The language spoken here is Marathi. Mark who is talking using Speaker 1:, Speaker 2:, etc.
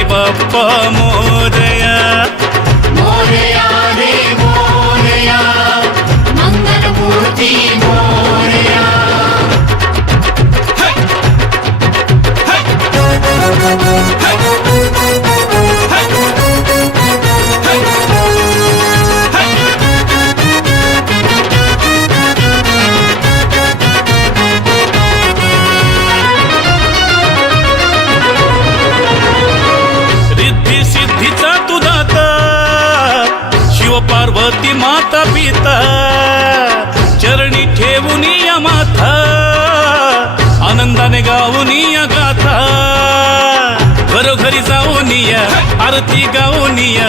Speaker 1: गणपती बाप्पा मोरया
Speaker 2: मोरया
Speaker 1: पार्वती माता पिता चरणी ठेवून या माथा आनंदाने गाऊन या गाथा घरोघरी जाऊन या आरती गाऊन या.